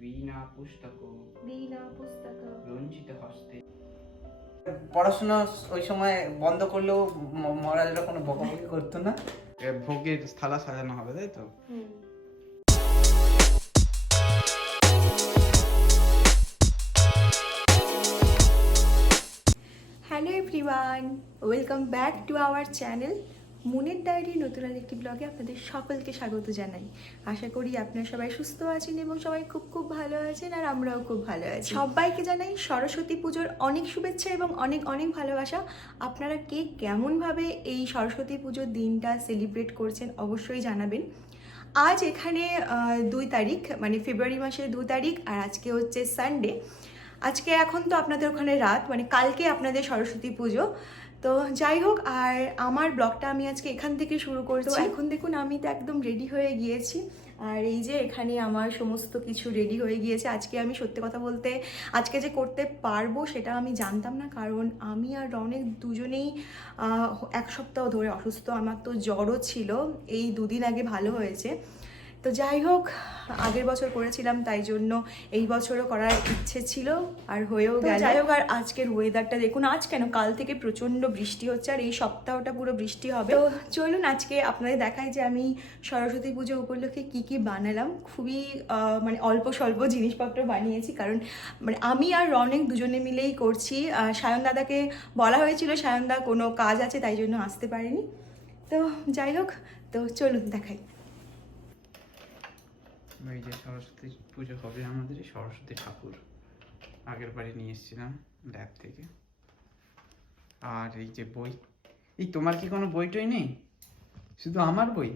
বীণা পুস্তক। বীণা পুস্তক। রঞ্জিত হস্তে। পড়াশোনা ওই সময় বন্ধ করলেও মহারাজরা কোনো বকাবকি করতো না? ভোগের থালা সাজানো হবে তাই তো? Hello everyone welcome back to our channel. মুনের diary নতুন আর একটি ব্লগে আপনাদের সকলকে স্বাগত জানাই। আশা করি আপনারা সবাই সুস্থ আছেন এবং সবাই খুব খুব ভালো আছেন আর আমরাও খুব ভালো আছি। সবাইকে জানাই সরস্বতী পুজোর অনেক শুভেচ্ছা এবং অনেক অনেক ভালোবাসা। আপনারা কে কেমনভাবে এই সরস্বতী পুজোর দিনটা সেলিব্রেট করছেন অবশ্যই জানাবেন। আজ এখানে দুই তারিখ মানে ফেব্রুয়ারি মাসের দু তারিখ আর আজকে হচ্ছে সানডে আজকে এখন তো আপনাদের ওখানে রাত মানে কালকে আপনাদের সরস্বতী পুজো। তো যাই হোক আর আমার ব্লগটা আমি আজকে এখান থেকে শুরু করছি। এখন দেখুন আমি তো একদম রেডি হয়ে গিয়েছি। আর এই যে এখানে আমার সমস্ত কিছু রেডি হয়ে গিয়েছে। আজকে আমি সত্যি কথা বলতে আজকে যে করতে পারব সেটা আমি জানতাম না। কারণ আমি আর রনেক দুজনেই এক সপ্তাহ ধরে অসুস্থ। আমার তো জ্বরও ছিল। এই দুদিন আগে ভালো হয়েছে। তো যাই হোক আগের বছর করেছিলাম তাই জন্য এই বছরও করার ইচ্ছে ছিল আর হয়েও গেল। যাই হোক আর আজকের ওয়েদারটা দেখুন আজ কেন? কাল থেকে প্রচণ্ড বৃষ্টি হচ্ছে আর এই সপ্তাহটা পুরো বৃষ্টি হবে। তো চলুন আজকে আপনাদের দেখাই যে আমি সরস্বতী পুজো উপলক্ষে কি কি বানালাম। খুবই মানে অল্প স্বল্প জিনিসপত্র বানিয়েছি কারণ মানে আমি আর রনেক দুজনে মিলেই করছি। সায়ন দাদাকে বলা হয়েছিল সায়ন দা কোনো কাজ আছে তাই জন্য আসতে পারেনি। তো যাই হোক তো চলুন দেখাই। এই যে সরস্বতী পুজো হবে আমাদের সরস্বতী ঠাকুর। আগের বাড়ি নিয়ে এসেছিলাম ল্যাব থেকে। আর এই যে বই এই তোমার কি কোনো বই টই নেই? শুধু আমার বই?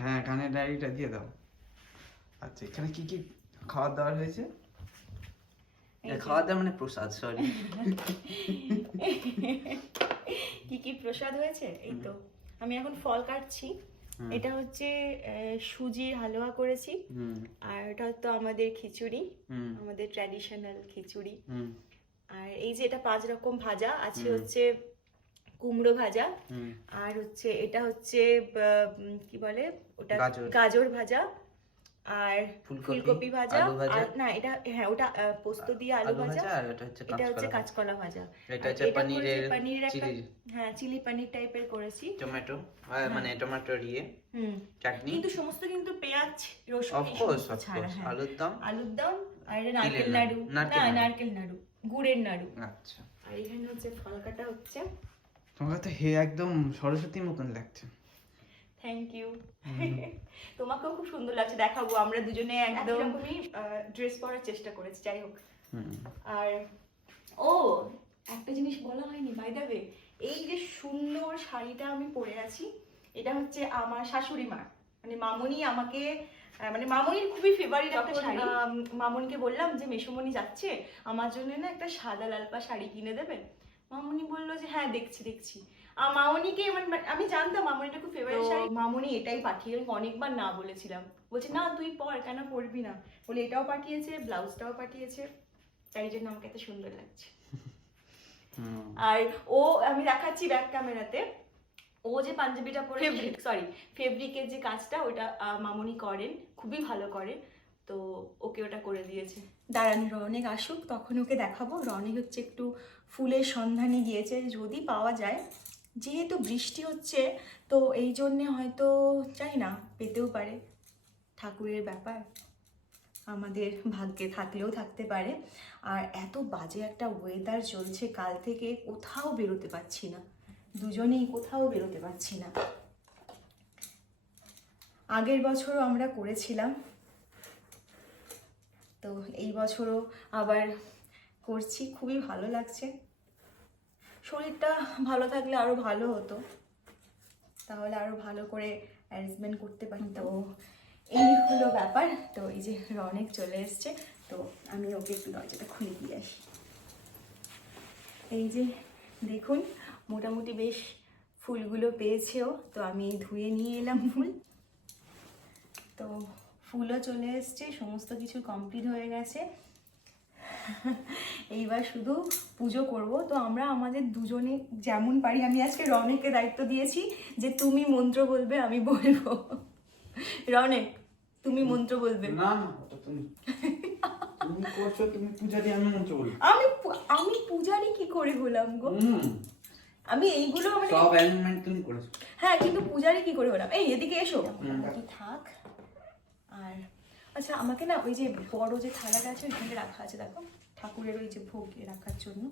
হ্যাঁ গানের ডায়েরিটা দিয়ে দাও। আচ্ছা এখানে কি কি খাবার দাবার হয়েছে খাওয়া দাওয়া মানে প্রসাদ সরি কি কি প্রসাদ হয়েছে? এই তো। আমি এখন ফল কাটছি। এটা হচ্ছে সুজির হালুয়া করেছি। আর এটা তো আমাদের খিচুড়ি। আমাদের ট্র্যাডিশনাল খিচুড়ি। আর এই যে এটা পাঁচ রকম ভাজা আছে হচ্ছে কুমড়ো ভাজা। আর হচ্ছে এটা হচ্ছে কি বলে? ওটা। গাজর ভাজা। আর ফুলকপি, ভাজা আর না এটা হ্যাঁ ওটা পোস্ত দিয়ে আলু ভাজা আর এটা হচ্ছে কাঁচকলা ভাজা। এটা হচ্ছে পনিরের চিলি। হ্যাঁ চিলি পনির টাইপের করেছি। টমেটো মানে টমেটো দিয়ে হুম। চাটনি। কিন্তু সমস্ত কিন্তু পেঁয়াজ রসুন অফ এই কোর্স অফ কোর্স হ্যাঁ। আলুর দম। আলুর দম আর এটা নারকেল নাড়ু। না নারকেল নাড়ু গুড়ের নাড়ু। আচ্ছা। আর এখানে হচ্ছে ফল কাটা হচ্ছে তোমাকে তো হে একদম সরস্বতীর মতন লাগছে। থ্যাংক ইউ তোমাকেও খুব সুন্দর লাগছে দেখাবো। আমরা দুজনে একদম ড্রেস পরার চেষ্টা করেছি যাই হোক। আর ও একটা জিনিস বলা হয়নি বাই দ্য ওয়ে এই যে সুন্দর শাড়িটা আমি পরে আছি এটা হচ্ছে আমার শাশুড়ি মা মানে মামনি আমাকে আহ, মানে মামনির খুবই ফেভারিট একটা শাড়ি। মামনিকে বললাম যে মেসুমনি যাচ্ছে আমার জন্য না একটা সাদা লালপা শাড়ি কিনে দেবে? মামনি বলল যে হ্যাঁ দেখছি দেখছি। মামনিকে মানে আমি জানতাম মামনিটা খুব ফেভারিট শাড়ি। মামনি এটাই পাঠিয়ে অনেকবার না বলেছিলাম। বলছে না তুই পর কেন পরবি না? বলে এটাও পাঠিয়েছে ব্লাউজটাও পাঠিয়েছে। তাই জন্য আমাকে এত সুন্দর লাগছে। আর ও আমি দেখাচ্ছি ব্যাক ক্যামেরাতে ও যে পাঞ্জাবিটা পরে সরি ফেব্রিকের যে কাজটা ওটা মামনি করেন খুবই ভালো করে। তো ওকে ওটা করে দিয়েছে। দাঁড়ান রনেক আসুক তখন ওকে দেখাবো। রনেক হচ্ছে একটু ফুলের সন্ধানে গিয়েছে। যদি পাওয়া যায় যেহেতু বৃষ্টি হচ্ছে, তো এই জন্যে হয়তো চাই না, পেতেও পারে। ঠাকুরের ব্যাপার। আমাদের ভাগ্যে থাকলেও থাকতে পারে। আর এত বাজে একটা ওয়েদার চলছে কাল থেকে, কোথাও বেরোতে পারছি না। দুজনেই কোথাও বেরোতে পারছি না। আগের বছরও আমরা করেছিলাম। তো এই বছরও আবার করছি। খুবই ভালো লাগছে। শরীরটা ভালো থাকলে আরও ভালো হতো। তাহলে আরও ভালো করে অ্যারেঞ্জমেন্ট করতে পারি। তো এই হলো ব্যাপার। তো এই যে রনেক চলে এসছে, তো আমি ওকে একটু দরজাটা খুলে দিয়ে আসি। এই যে দেখুন, মোটামুটি বেশ ফুলগুলো পেয়েছেও। তো আমি ধুয়ে নিয়ে এলাম ফুল। তো ফুলও চলে এসছে, সমস্ত কিছু কমপ্লিট হয়ে গেছে। এইবার শুধু পুজো করব। তো আমরা আমাদের দুজনে যেমন পারি আমি আজকে রনেককে দায়িত্ব দিয়েছি যে তুমি মন্ত্র বলবে আমি বলব। রনেক তুমি মন্ত্র বলবে। না না তুমি। তুমি করছ তুমি পূজারি আমি মন্ত্র বলি আমি আমি পূজারি কি করে হলাম গো? আমি এইগুলো মানে সব অ্যারেঞ্জমেন্ট তুমি করেছ। হ্যাঁ কিন্তু পূজারি কি করে হলাম? এই এদিকে এসো। থাক। আচ্ছা আমাকে না ওই যে বড় যে থালাটা আছে ওইখানে রাখা আছে দেখো। ঠাকুরের ওই যে ভোগ রাখার জন্য।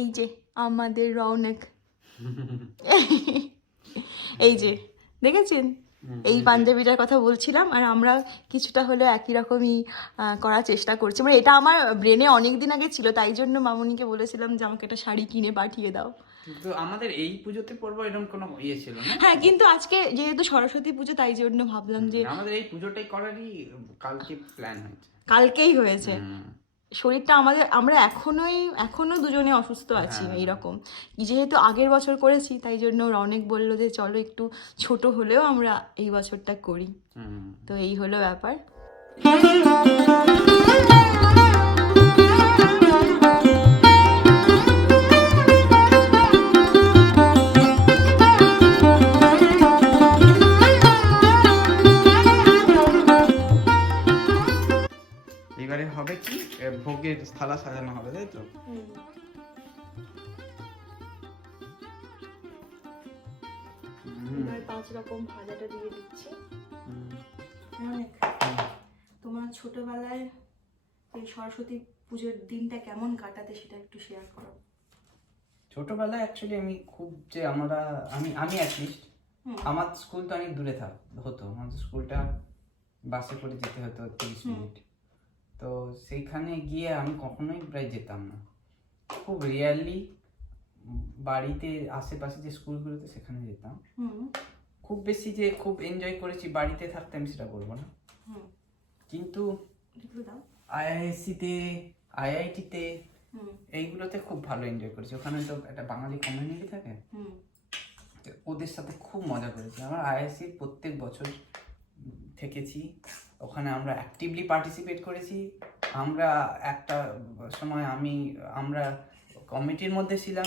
এই যে আমাদের রৌনক এই যে দেখেছেন? এই পাঞ্জাবিটার কথা বলছিলাম আর আমরা কিছুটা হলেও একই রকমই করার চেষ্টা করছি। মানে এটা আমার ব্রেনে অনেক দিন আগে ছিল তাই জন্য মামুনিকে বলেছিলাম যে আমাকে একটা শাড়ি কিনে পাঠিয়ে দাও। কিন্তু আমাদের এই পুজোতে পড়ব এরকম কোনো ইয়ে ছিল না? হ্যাঁ কিন্তু আজকে যেহেতু সরস্বতী পুজো তাই জন্য ভাবলাম যে আমাদের এই পুজোটাই করারই কালকে প্ল্যান হয়েছে। কালকেই হয়েছে। শরীরটা আমাদের আমরা এখনোই এখনও দুজনে অসুস্থ আছি হ্যাঁ। এইরকম। যেহেতু আগের বছর করেছি তাই জন্য অনেক বলল যে চলো একটু ছোট হলেও আমরা এই বছরটা করি। হুম। তো এই হলো ব্যাপার। থালা সাজানো হবে তাই তো? পাঁচ রকম ভাজাটা দিয়ে দিচ্ছি। অনেক। তোমার ছোটবেলায় এই সরস্বতী পুজোর দিনটা কেমন কাটাতে সেটা একটু শেয়ার করো। ছোটবেলায় অ্যাকচুয়ালি আমি খুব যে আমরা আমি আমি অ্যাটলিস্ট আমার স্কুল তো অনেক দূরে থাক হতো। আমাদের স্কুলটা বাসে করে যেতে হতো তিরিশ মিনিট তো সেইখানে গিয়ে আমি কখনোই প্রায় যেতাম না। খুব রেয়ারলি বাড়িতে আশেপাশে যে স্কুলগুলোতে সেখানে যেতাম। খুব বেশি যে খুব এনজয় করেছি বাড়িতে থাকতে আমি সেটা বলব না। কিন্তু আইআইএসিতে আইআইটিতে এইগুলোতে খুব ভালো এনজয় করেছি। ওখানে তো একটা বাঙালি কমিউনিটি থাকে। তো ওদের সাথে খুব মজা করেছি। আমার আইআইসি প্রত্যেক বছর থেকেছি। ওখানে আমরা অ্যাক্টিভলি পার্টিসিপেট করেছি। আমরা একটা সময় আমি, আমরা কমিটির মধ্যে ছিলাম।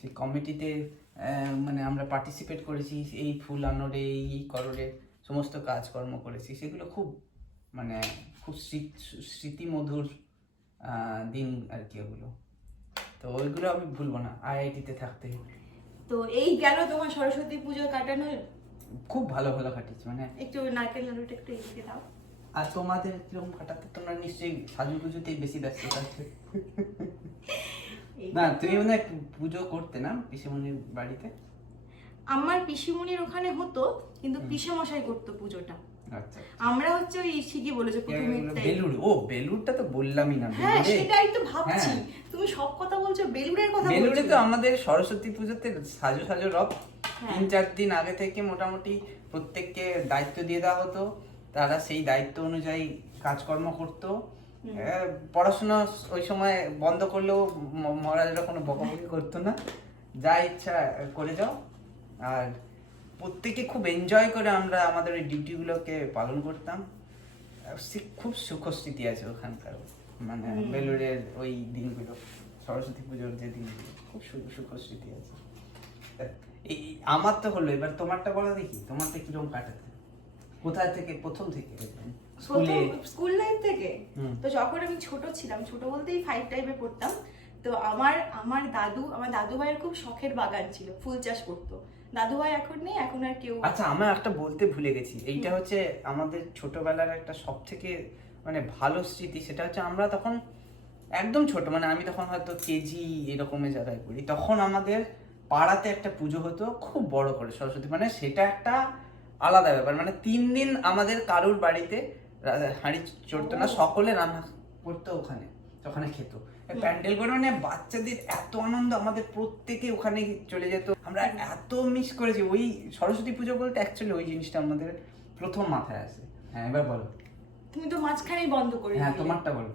সেই কমিটিতে মানে আমরা পার্টিসিপেট করেছি। এই ফুল আনোরে এই কররে সমস্ত কাজকর্ম করেছি। সেগুলো খুব মানে খুব স্মৃ- স্মৃতিমধুর দিন আর কি ওগুলো। তো ওইগুলো আমি ভুলবো না। আইআইটিতে থাকতে তো এই গেল তোমার সরস্বতী পুজো কাটানোর খুব ভালো ভালো কাটিয়েছি মানে একটু নারকেল নাড়ুটা একটু এদিকে দাও। আর তোমাদের কীরকম কাটাতে তোমরা নিশ্চয়ই সাজুগুজুতেই বেশি ব্যস্ত থাকছে না তুমি মানে পুজো করতে না পিসিমণির বাড়িতে? আমার পিসিমণির ওখানে হতো কিন্তু পিসে মশাই করতো পুজোটা। আচ্ছা আমরা হচ্ছে ওই ঠিকই বলেছ প্রথমে বেলুড় ও বেলুড়টা তো বললামই না হ্যাঁ সেটাই তো ভাবছি। হ্যাঁ। তুমি সব কথা বলছো বেলুড়ের কথা বেলুড়ে তো আমাদের সরস্বতী পুজোতে সাজো সাজো রব। তিন চার দিন আগে থেকে মোটামুটি প্রত্যেককে দায়িত্ব দিয়ে দেওয়া হতো। তারা সেই দায়িত্ব অনুযায়ী কাজকর্ম করতো। পড়াশোনা ওই সময় বন্ধ করলেও মহারাজরা কোনো বকাবকি করতো না। যা ইচ্ছা করে যাও। আর প্রত্যেকে খুব এনজয় করে আমরা আমাদের ওই ডিউটিগুলোকে পালন করতাম। খুব সুখস্মৃতি আছে ওখানকার মানে বেলুড়ের ওই দিনগুলো। সরস্বতী পুজোর যে দিনগুলো খুব সুখস্মৃতি আছে। এই আমার তো হলো এবার তোমারটা বলা দেখি তোমারটা কীরকম কাটাতে? কোথায় থেকে প্রথম থেকে? স্কুলে? স্কুল লাইফ থেকে? তো যখন আমি ছোট ছিলাম ছোট বলতেই ফাইভ পড়তাম তো আমার আমার দাদু আমার দাদু ভাইয়ের খুব শখের বাগান ছিল ফুল চাষ করতো। দাদু ভাই এখন নেই এখন আর কেউ আচ্ছা আমি একটা বলতে ভুলে গেছি। এইটা হচ্ছে আমাদের ছোটবেলার একটা সব থেকে মানে ভালো স্মৃতি সেটা হচ্ছে আমরা তখন একদম ছোট মানে আমি তখন হয়তো কেজি এরকমের জায়গায় পড়ি। তখন আমাদের পাড়াতে একটা পুজো হতো খুব বড় করে সরস্বতী মানে সেটা একটা আলাদা ব্যাপার। মানে তিন দিন আমাদের কারুর বাড়িতে হাঁড়ি চড়তো না সকলে রান্না করতো ওখানে ওখানে খেত। প্যান্ডেল করে মানে বাচ্চাদের এত আনন্দ আমাদের প্রত্যেকে ওখানে চলে যেত। আমরা এত মিস করেছি ওই সরস্বতী পুজো বলতে অ্যাকচুয়ালি ওই জিনিসটা আমাদের প্রথম মাথায় আসে। হ্যাঁ এবার বলো। তুমি তো মাঝখানেই বন্ধ করে হ্যাঁ তোমারটা বলো।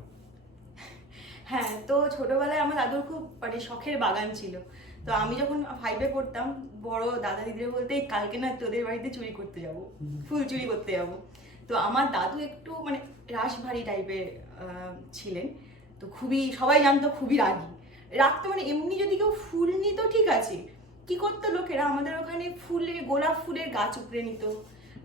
হ্যাঁ তো ছোটবেলায় আমার দাদুর খুব মানে শখের বাগান ছিল। তো আমি যখন ফাইভে পড়তাম, বড় দাদা দিদিরা বলতে, "এই কালকে না তোদের বাড়িতে চুরি করতে যাব, ফুল চুরি করতে যাব। তো আমার দাদু একটু মানে রাশভারী টাইপের ছিলেন। তো খুবই, সবাই জানতো খুবই রাগী। রাখতো মানে এমনি যদি কেউ ফুল নিত, ঠিক আছে। কি করতো লোকেরা? আমাদের ওখানে ফুলের, গোলাপ ফুলের গাছ উপড়ে নিত।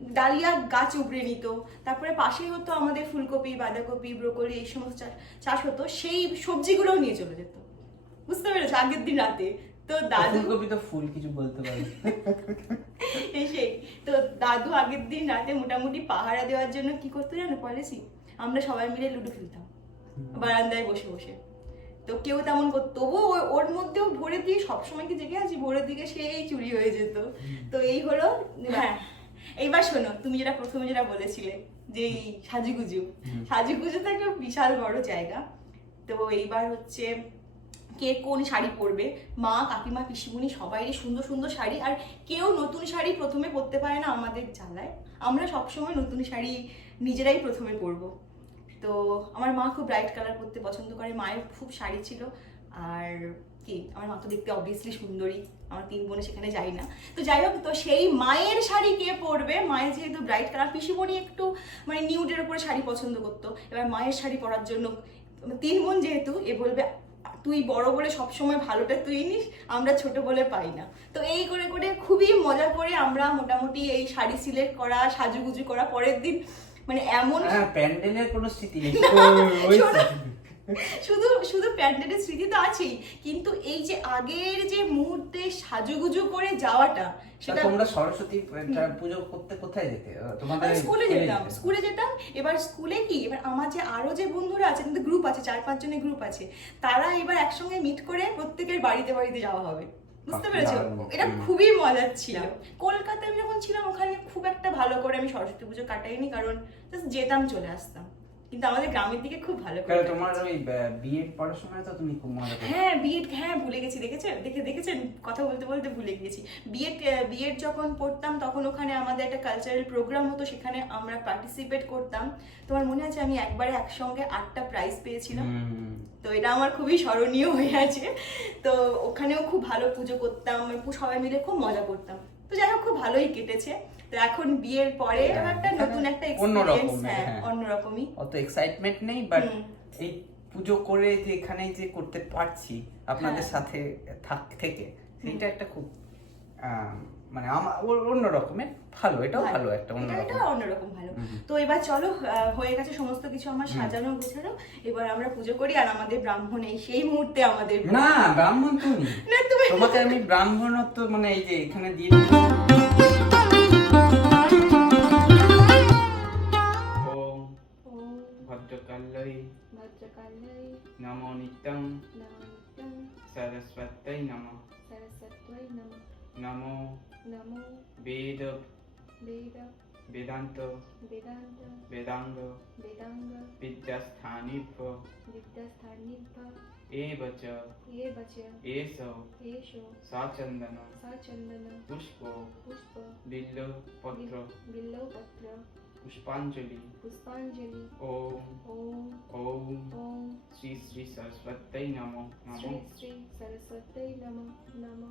ডালিয়া গাছ উপড়ে নিত। তারপরে পাশেই হতো আমাদের ফুলকপি, বাঁধাকপি, ব্রোকলি, এই সমস্ত চাষ হতো। সেই সবজিগুলোও নিয়ে চলে যেত। বুঝতে পেরেছ? আগের দিন রাতে। তো দাদু ফুলকপি তো ফুল কিছু বলতে পারি। এই সেই তো দাদু আগের দিন রাতে মোটামুটি পাহারা দেওয়ার জন্য কি করতো জানো পলিসি আমরা সবাই মিলে লুডো খেলতাম বারান্দায় বসে বসে। তো কেউ তেমন করতো তবুও ও- ওর মধ্যেও ভোরের দিকে সবসময় কি জেগে আছি? ভোরের দিকে সেই চুরি হয়ে যেত। তো এই হলো হ্যাঁ। এইবার শোনো তুমি যেটা প্রথমে যেটা বলেছিলে যে এই সাজুগুজু। সাজুগুজু তো একটা বিশাল বড় জায়গা। তো এইবার হচ্ছে কে কোন শাড়ি পরবে? মা, কাকিমা, পিসিমণি সবাই সুন্দর সুন্দর শাড়ি আর কেউ নতুন শাড়ি প্রথমে পরতে পারে না আমাদের জ্বালায়। আমরা সবসময় নতুন শাড়ি নিজেরাই প্রথমে পরবো। তো আমার মা খুব ব্রাইট কালার পরতে পছন্দ করে। মায়ের খুব শাড়ি ছিল। আর কি, আমার মা তো দেখতে অবভিয়াসলি সুন্দরী। আমার তিন বোনে সেখানে যাই না। তো যাই হোক, তো সেই মায়ের শাড়ি কে পরবে? মায়ের যেহেতু ব্রাইট কালার পিসিমণি একটু মানে নিউডের উপরে শাড়ি পছন্দ করতো। এবার মায়ের শাড়ি পরার জন্য, তিন বোন যেহেতু, এ বলবে তুই বড় বলে সবসময় ভালোটা তুই নিস আমরা ছোট বলে পাই না। তো এই করে করে খুবই মজা করে আমরা মোটামুটি এই শাড়ি সিলেক্ট করা সাজুগুজু করা পরের দিন মানে এমন হ্যাঁ প্যান্ডেলের কোনো স্মৃতি নেই। শুধু শুধু প্যান্ডেলের স্মৃতি তো আছেই কিন্তু এই যে আগের যে মুহূর্তে সাজুগুজু করে যাওয়াটা সেটা তোমরা সরস্বতী পুজো করতে কোথায় যেতে? তোমাদের স্কুলে যেতাম স্কুলে যেতাম এবার স্কুলে কি এবার আমার যে আরও যে বন্ধুরা আছে কিন্তু গ্রুপ আছে চার পাঁচ জনের গ্রুপ আছে তারা এবার একসঙ্গে মিট করে প্রত্যেকের বাড়িতে বাড়িতে যাওয়া হবে। বুঝতে পেরেছ? এটা খুবই মজার ছিল। কলকাতায় আমি যখন ছিলাম ওখানে খুব একটা ভালো করে আমি সরস্বতী পুজো কাটাইনি কারণ just যেতাম চলে আসতাম। কিন্তু আমাদের গ্রামের দিকে খুব ভালো করে তোমার। ওই বিএড পড়ার সময় তো তুমি খুব মজা হ্যাঁ বিএড হ্যাঁ ভুলে গেছি দেখেছেন দেখে দেখেছেন? কথা বলতে বলতে ভুলে গিয়েছি। বিএড বিএড যখন পড়তাম তখন ওখানে আমাদের একটা কালচারাল প্রোগ্রাম হতো সেখানে আমরা পার্টিসিপেট করতাম। তোমার মনে আছে আমি একবারে একসঙ্গে আটটা প্রাইজ পেয়েছিলাম? তো এটা আমার খুবই স্মরণীয় হয়ে আছে। তো ওখানেও খুব ভালো পুজো করতাম সবাই মিলে খুব মজা করতাম। তো যাই হোক খুব ভালোই কেটেছে। তো এখন বিয়ের পরে একটা নতুন একটা অন্যরকম, এক্সপিরিয়েন্স হ্যাঁ হ্যাঁ। অন্যরকমই। অত এক্সাইটমেন্ট নেই বাট এই পুজো করে যে এখানে যে করতে পারছি আপনাদের হ্যাঁ। সাথে থাক থেকে সেইটা একটা খুব মানে আমার অন্য রকমের ভালো এটাও ভালো। একটা অন্য এটা- অন্যরকম। ভালো। তো এবার চলো হয়ে গেছে সমস্ত কিছু আমার সাজানো গোছানো। এবার আমরা পুজো করি আর আমাদের ব্রাহ্মণ এই সেই মুহূর্তে আমাদের না ব্রাহ্মণ তুমি। না তুমি তোমাকে আমি ব্রাহ্মণত্ব মানে এই যে এখানে দিয়ে भद्रकाल्यै भद्रकाल्यै नमो नित्यं नमो नित्यं सरस्वत्यै नमः सरस्वत्यै नमः नमो नमो वेद वेद वेदांत वेदांत वेदांग वेदांग विद्यास्थानिप विद्यास्थानिप एव च एव च एषो एषो साचन्दन साचन्दन पुष्प पुष्प बिल्लौ पत्र बिल्लौ पत्र Pushpanjali. Pushpanjali. Om. Om. Om. Om. Sri Sri Saraswatay Namo. Namo. Sri Sri Saraswatay Namo. Namo.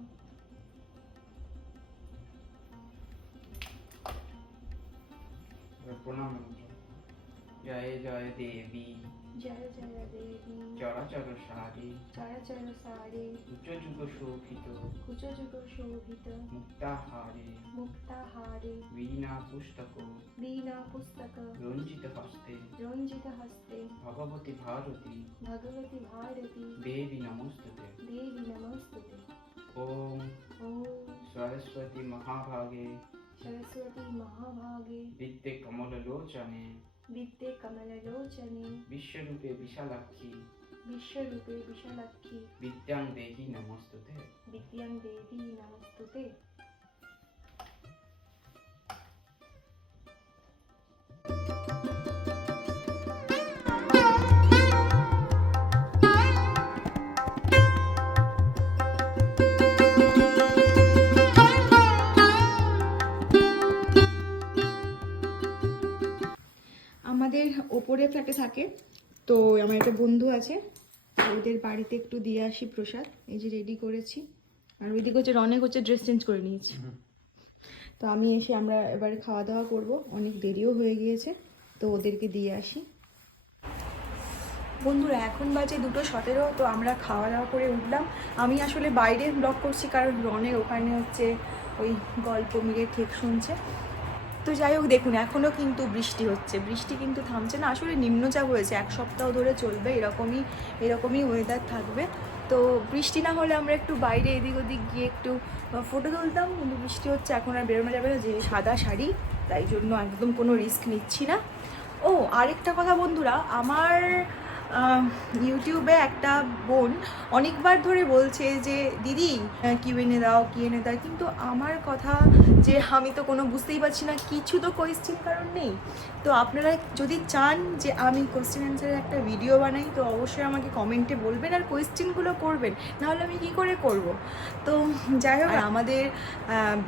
প্রণাম জয় জয় দেবী जय जय देवी চরাচর সারি चरचर सारे উচ্চযুগ শোভিত कुचजुग शोभित মুক্তাহারে मुक्ताहारे বীণা পুস্তক वीणा पुस्तक রঞ্জিত হস্তে रञ्जित हस्ते ভগবতী ভারতী भगवति भारती দেবী নমস্তুতে देवी नमस्तुते ওম ॐ সরস্বতী মহাভাগে सरस्वती महाभागे বিদ্যে কমললোচনে বিশ্বরূপে বিশালাক্ষী। বিশ্বরূপে বিশালাক্ষী। বিদ্যাং দেহি নমস্তুতে। বিদ্যাং দেহি নমস্তুতে। আমাদের ওপরে ফ্ল্যাটে থাকে তো আমার একটা বন্ধু আছে তো ওদের বাড়িতে একটু দিয়ে আসি প্রসাদ এই যে রেডি করেছি। আর ওইদিকে হচ্ছে অনেক হচ্ছে ড্রেস চেঞ্জ করে নিয়েছি। তো আমি এসে আমরা এবারে খাওয়া দাওয়া করব অনেক দেরিও হয়ে গিয়েছে তো ওদেরকে দিয়ে আসি। বন্ধুরা এখন বাজে দুটো সতেরো তো আমরা খাওয়া দাওয়া করে উঠলাম। আমি আসলে বাইরে ব্লগ করছি কারণ রনের ওখানে হচ্ছে ওই গল্প মিলে ঠিক শুনছে। তো যাই হোক, দেখুন এখনও কিন্তু বৃষ্টি হচ্ছে। বৃষ্টি কিন্তু থামছে না, আসলে নিম্নচাপ হয়েছে। এক সপ্তাহ ধরে চলবে, এরকমই এরকমই ওয়েদার থাকবে। তো বৃষ্টি না হলে আমরা একটু বাইরে এদিক ওদিক গিয়ে একটু ফটো তুলতাম, কিন্তু বৃষ্টি হচ্ছে, এখন আর বেরোনো যাবে না, যে সাদা শাড়ি, তাই জন্য একদম কোনো রিস্ক নিচ্ছি না। ও, আরেকটা কথা বন্ধুরা, আমার ইউটিউবে একটা বোন অনেকবার ধরে বলছে যে দিদি কি এনে দাও কি এনে দাও। কিন্তু আমার কথা যে আমি তো কোনো বুঝতেই পারছি না কিছু তো কোয়েশ্চেন কারণ নেই। তো আপনারা যদি চান যে আমি কোয়েশ্চেন অ্যান্সারের একটা ভিডিও বানাই তো অবশ্যই আমাকে কমেন্টে বলবেন আর কোয়েশ্চেনগুলো করবেন। নাহলে আমি কি করে করব? তো যাই হোক আমাদের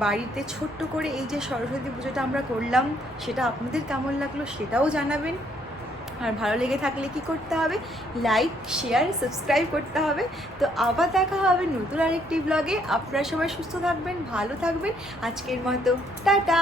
বাড়িতে ছোট্ট করে এই যে সরস্বতী পুজোটা আমরা করলাম সেটা আপনাদের কেমন লাগল সেটাও জানাবেন। আর ভালো লেগে থাকলে কি করতে হবে? লাইক শেয়ার সাবস্ক্রাইব করতে হবে। তো আবার দেখা হবে নতুন আরেকটি ব্লগে আপনারা সবাই সুস্থ থাকবেন, ভালো থাকবেন। আজকের মতো, টাটা!